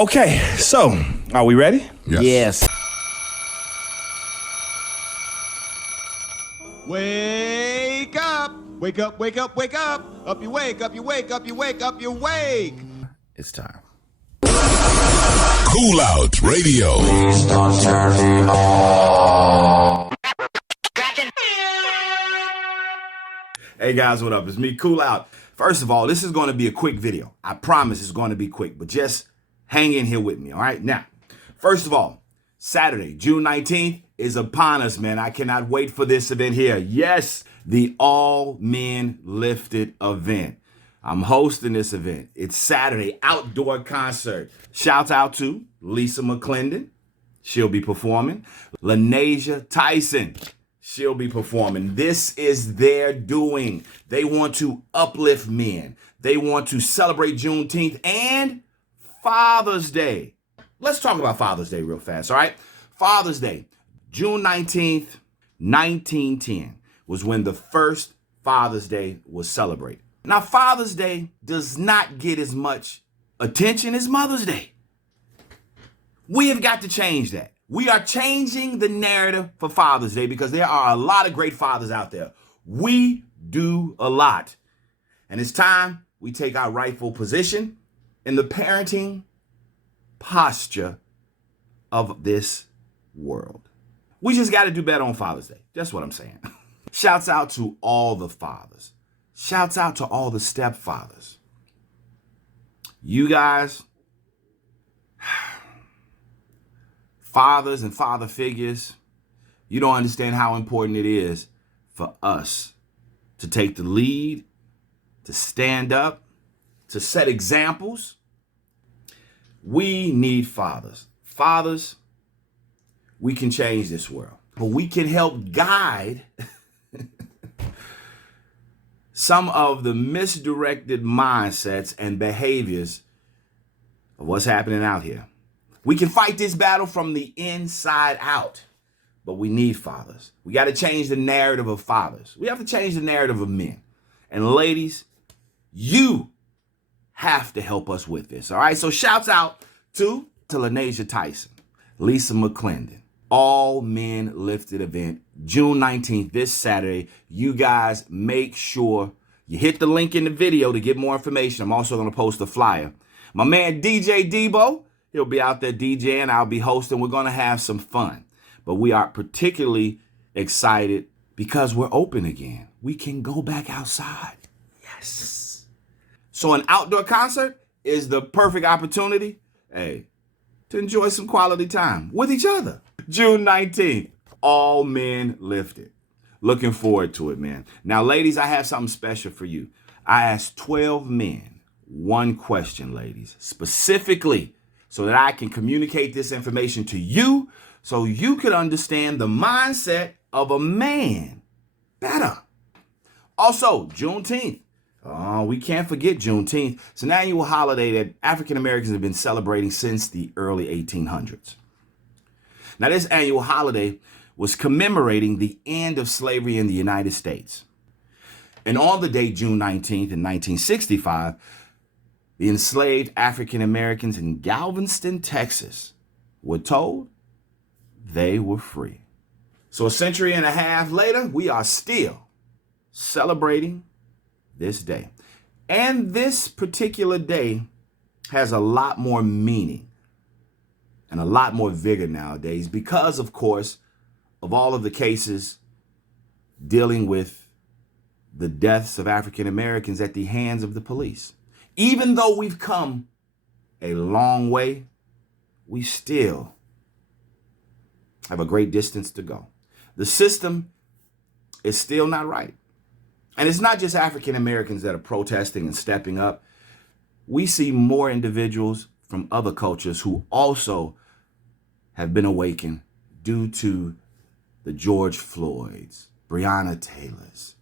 Okay, so are we ready? Yes. Wake up! Wake up, wake up, wake up! Up you wake, up you wake, up you wake, up you wake! It's time. Koolout Radio. Please don't turn me off. Hey guys, what up? It's me, Koolout. First of all, this is going to be a quick video. I promise it's going to be quick, but just hang in here with me, all right? Now, first of all, Saturday, June 19th is upon us, man. I cannot wait for this event here. Yes, the All Men Lifted event. I'm hosting this event. It's Saturday, outdoor concert. Shout out to Lisa McClendon. She'll be performing. Lanasia Tyson. She'll be performing. This is their doing. They want to uplift men. They want to celebrate Juneteenth and Father's Day. Let's talk about Father's Day real fast, all right? Father's Day, June 19th, 1910 was when the first Father's Day was celebrated. Now, Father's Day does not get as much attention as Mother's Day. We have got to change that. We are changing the narrative for Father's Day because there are a lot of great fathers out there. We do a lot. And it's time we take our rightful position in the parenting posture of this world. We just got to do better on Father's Day. That's what I'm saying. Shouts out to all the fathers. Shouts out to all the stepfathers. You guys, fathers and father figures, you don't understand how important it is for us to take the lead, to stand up, to set examples. We need fathers. Fathers, we can change this world, but we can help guide some of the misdirected mindsets and behaviors of what's happening out here. We can fight this battle from the inside out, but we need fathers. We got to change the narrative of fathers. We have to change the narrative of men. And ladies, you have to help us with this, all right? So shouts out to Lanasia Tyson, Lisa McClendon, All Men Lifted event, June 19th, this Saturday. You guys make sure you hit the link in the video to get more information. I'm also going to post a flyer. My man DJ Debo, he'll be out there DJing. I'll be hosting. We're going to have some fun. But we are particularly excited because we're open again. We can go back outside. Yes. So an outdoor concert is the perfect opportunity, to enjoy some quality time with each other. June 19th, All Men Lifted. Looking forward to it, man. Now, ladies, I have something special for you. I asked 12 men one question, ladies, specifically so that I can communicate this information to you so you could understand the mindset of a man better. Also, Juneteenth. Oh, we can't forget Juneteenth. It's an annual holiday that African Americans have been celebrating since the early 1800s. Now, this annual holiday was commemorating the end of slavery in the United States. And on the day, June 19th in 1965, the enslaved African Americans in Galveston, Texas, were told they were free. So a century and a half later, we are still celebrating this day. And this particular day has a lot more meaning and a lot more vigor nowadays because, of course, of all of the cases dealing with the deaths of African Americans at the hands of the police. Even though we've come a long way, we still have a great distance to go. The system is still not right. And it's not just African Americans that are protesting and stepping up. We see more individuals from other cultures who also have been awakened due to the George Floyds, Breonna Taylors,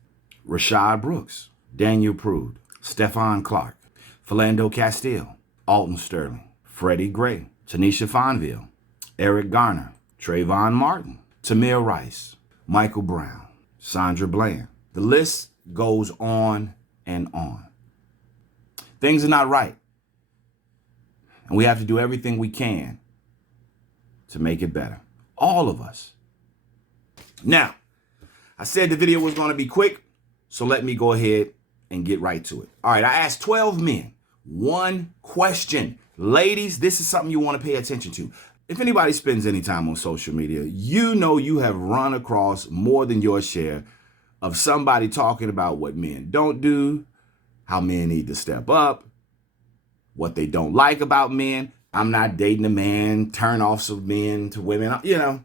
Rashad Brooks, Daniel Prude, Stephon Clark, Philando Castile, Alton Sterling, Freddie Gray, Tanisha Fonville, Eric Garner, Trayvon Martin, Tamir Rice, Michael Brown, Sandra Bland. The list goes on and on. Things are not right. And we have to do everything we can to make it better. All of us. Now, I said the video was going to be quick, so let me go ahead and get right to it. All right, I asked 12 men one question. Ladies, this is something you want to pay attention to. If anybody spends any time on social media, you know you have run across more than your share of somebody talking about what men don't do, how men need to step up, what they don't like about men. I'm not dating a man, turn-offs of men to women, you know.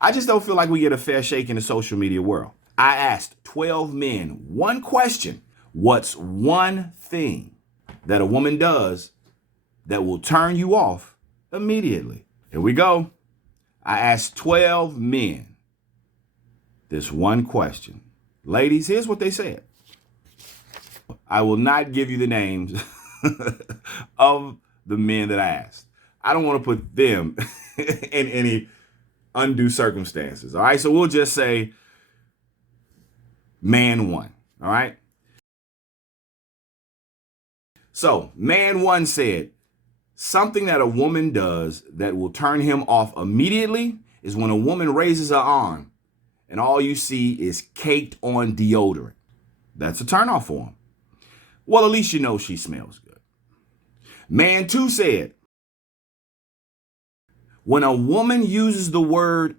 I just don't feel like we get a fair shake in the social media world. I asked 12 men one question. What's one thing that a woman does that will turn you off immediately? Here we go. I asked 12 men this one question. Ladies, here's what they said. I will not give you the names of the men that I asked. I don't want to put them in any undue circumstances. All right, so we'll just say man one. All right. So man one said, something that a woman does that will turn him off immediately is when a woman raises her arm and all you see is caked on deodorant. That's a turnoff for him. Well, at least you know she smells good. Man two said, when a woman uses the word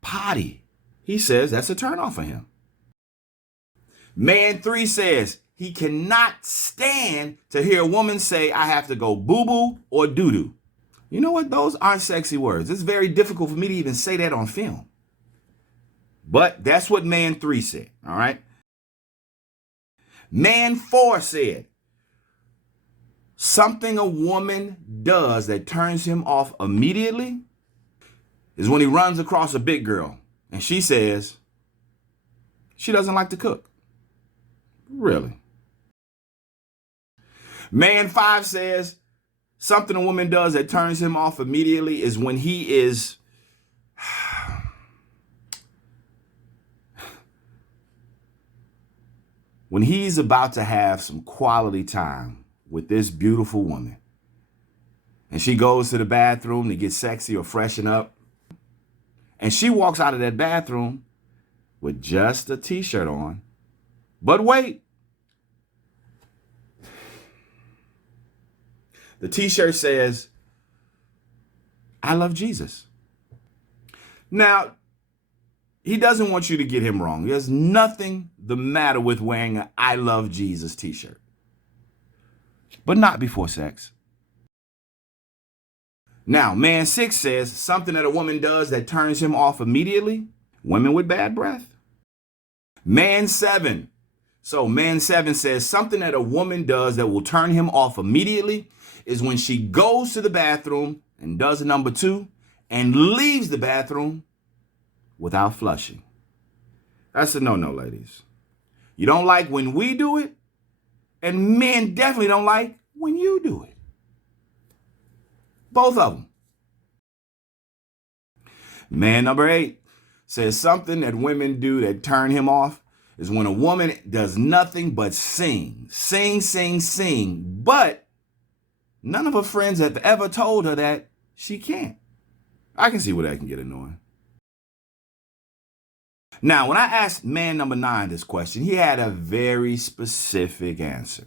potty, he says that's a turnoff for him. Man three says he cannot stand to hear a woman say, I have to go boo-boo or doo-doo. You know what? Those aren't sexy words. It's very difficult for me to even say that on film. But that's what man three said, all right? Man four said, something a woman does that turns him off immediately is when he runs across a big girl and she says she doesn't like to cook. Really? Man five says something a woman does that turns him off immediately is when he is when he's about to have some quality time with this beautiful woman and she goes to the bathroom to get sexy or freshen up and she walks out of that bathroom with just a t-shirt on. But wait, the t-shirt says, I love Jesus. Now, he doesn't want you to get him wrong. There's nothing the matter with wearing an I love Jesus t-shirt. But not before sex. Now, man six says something that a woman does that turns him off immediately. Women with bad breath. Man seven. So man seven says something that a woman does that will turn him off immediately is when she goes to the bathroom and does number two and leaves the bathroom without flushing. That's a no-no, ladies. You don't like when we do it, and men definitely don't like when you do it. Both of them. Man number eight says something that women do that turn him off is when a woman does nothing but sing, but none of her friends have ever told her that she can't. I can see where that can get annoying. Now, when I asked man number 9 this question, he had a very specific answer.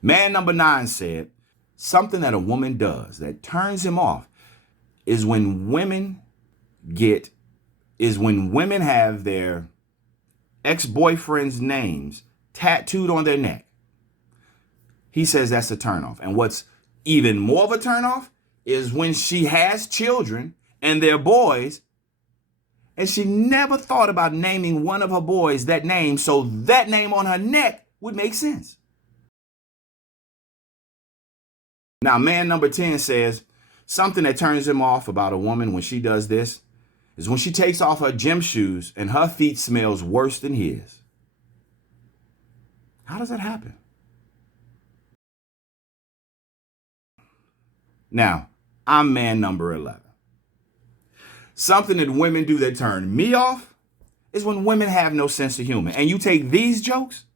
Man number 9 said, something that a woman does that turns him off is when women have their ex-boyfriend's names tattooed on their neck. He says that's a turnoff. And what's even more of a turnoff is when she has children and they're boys, and she never thought about naming one of her boys that name, so that name on her neck would make sense. Now, man number 10 says something that turns him off about a woman when she does this is when she takes off her gym shoes and her feet smells worse than his. How does that happen? Now, I'm man number 11. Something that women do that turn me off is when women have no sense of humor and you take these jokes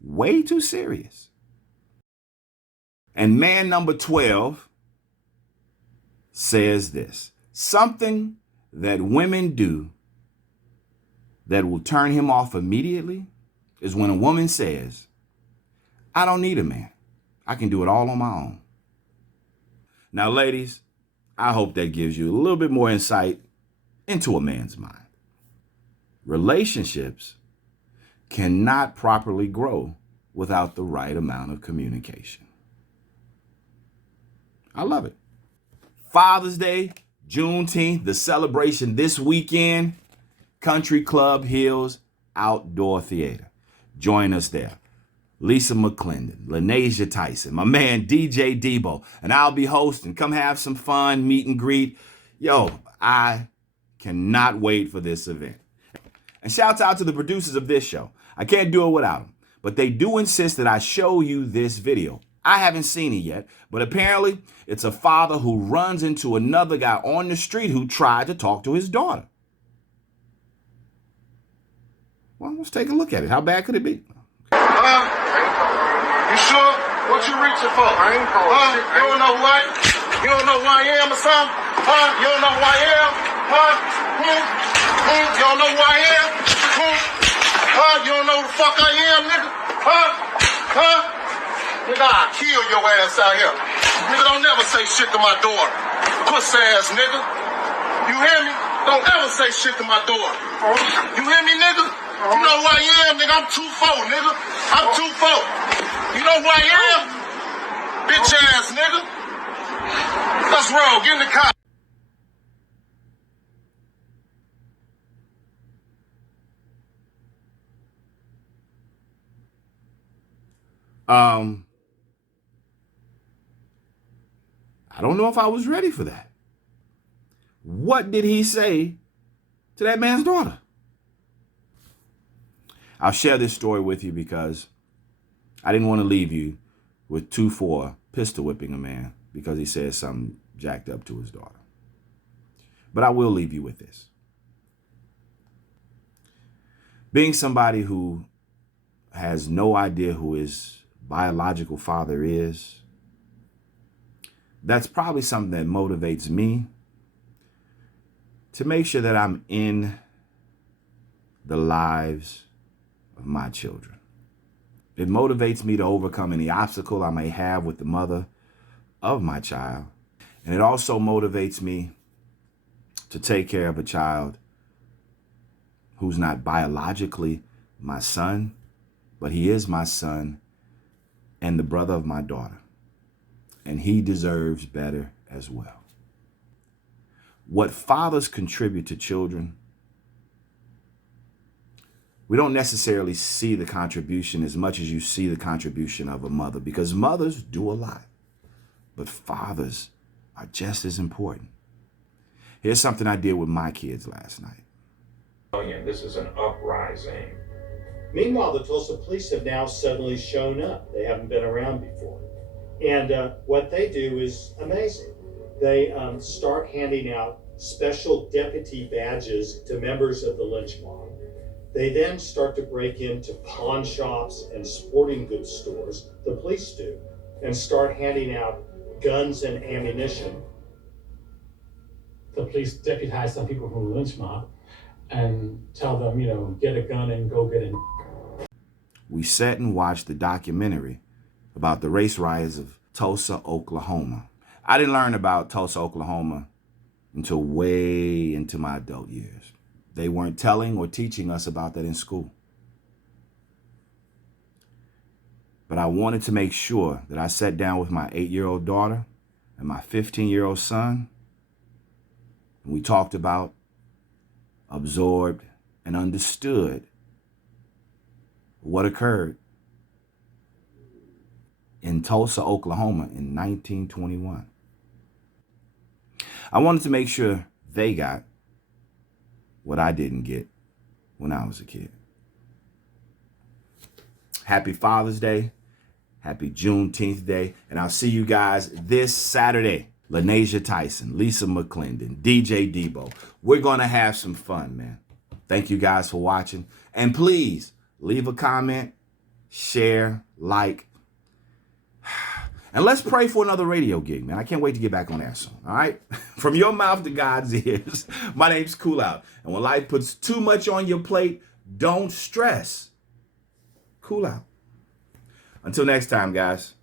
way too serious. And man number 12 says this: something that women do that will turn him off immediately is when a woman says, I don't need a man. I can do it all on my own. Now, ladies, I hope that gives you a little bit more insight into a man's mind. Relationships cannot properly grow without the right amount of communication. I love it. Father's Day, Juneteenth, the celebration this weekend, Country Club Hills Outdoor Theater. Join us there. Lisa McClendon, Lenasia Tyson, my man DJ Debo, and I'll be hosting. Come have some fun, meet and greet. Yo, I cannot wait for this event. And shouts out to the producers of this show. I can't do it without them, but they do insist that I show you this video. I haven't seen it yet, but apparently it's a father who runs into another guy on the street who tried to talk to his daughter. Well, let's take a look at it. How bad could it be? You sure? What you reaching for? I ain't for shit. You don't know who I am? You don't know who I am or something? You don't know who I am? You don't know who I am? You don't know who the fuck I am, nigga? Nigga, I'll kill your ass out here. Nigga, don't never say shit to my daughter. Pussy ass nigga. You hear me? Don't ever say shit to my daughter. You hear me, nigga? You know who I am, nigga? I'm 2'4", nigga. I'm 2'4". You know who I am? Bitch ass nigga. Let's roll. Get in the car. I don't know if I was ready for that. What did he say to that man's daughter? I'll share this story with you because I didn't want to leave you with 2-4 pistol whipping a man because he said something jacked up to his daughter. But I will leave you with this. Being somebody who has no idea who his biological father is, that's probably something that motivates me to make sure that I'm in the lives of my children. It motivates me to overcome any obstacle I may have with the mother of my child. And it also motivates me to take care of a child who's not biologically my son, but he is my son and the brother of my daughter. And he deserves better as well. What fathers contribute to children, we don't necessarily see the contribution as much as you see the contribution of a mother, because mothers do a lot, but fathers are just as important. Here's something I did with my kids last night. This is an uprising. Meanwhile, the Tulsa police have now suddenly shown up. They haven't been around before. And what they do is amazing. They start handing out special deputy badges to members of the lynch mob. They then start to break into pawn shops and sporting goods stores, the police do, and start handing out guns and ammunition. The police deputize some people from the lynch mob and tell them, get a gun and go get it. We sat and watched the documentary about the race riots of Tulsa, Oklahoma. I didn't learn about Tulsa, Oklahoma until way into my adult years. They weren't telling or teaching us about that in school. But I wanted to make sure that I sat down with my 8-year-old daughter and my 15-year-old son, and we talked about, absorbed, and understood what occurred in Tulsa, Oklahoma in 1921. I wanted to make sure they got what I didn't get when I was a kid. Happy Father's Day. Happy Juneteenth Day. And I'll see you guys this Saturday. Lenasia Tyson, Lisa McClendon, DJ Debo. We're going to have some fun, man. Thank you guys for watching. And please leave a comment, share, like. And And let's pray for another radio gig, man. I can't wait to get back on air soon. All right? From your mouth to God's ears. My name's Koolout. And when life puts too much on your plate, don't stress. Koolout. Until next time, guys.